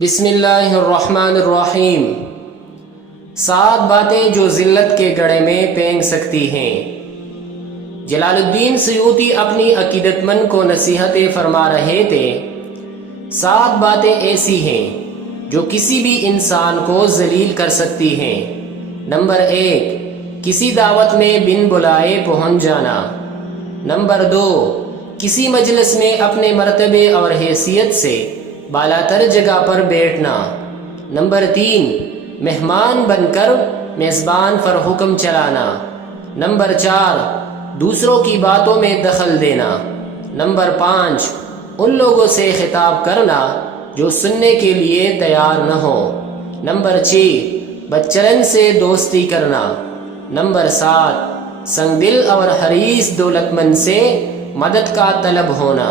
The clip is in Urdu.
بسم اللہ الرحمن الرحیم۔ 7 باتیں جو ذلت کے گڑھے میں پھینک سکتی ہیں۔ جلال الدین سیوطی اپنی عقیدت مند کو نصیحتیں فرما رہے تھے۔ 7 باتیں ایسی ہیں جو کسی بھی انسان کو ذلیل کر سکتی ہیں۔ نمبر 1، کسی دعوت میں بن بلائے پہنچ جانا۔ نمبر 2، کسی مجلس میں اپنے مرتبے اور حیثیت سے بالاتر جگہ پر بیٹھنا۔ نمبر 3، مہمان بن کر میزبان پر حکم چلانا۔ نمبر 4، دوسروں کی باتوں میں دخل دینا۔ نمبر 5، ان لوگوں سے خطاب کرنا جو سننے کے لیے تیار نہ ہو۔ نمبر 6، بدچلن سے دوستی کرنا۔ نمبر 7، سنگ دل اور حریص دولت مند سے مدد کا طلب ہونا۔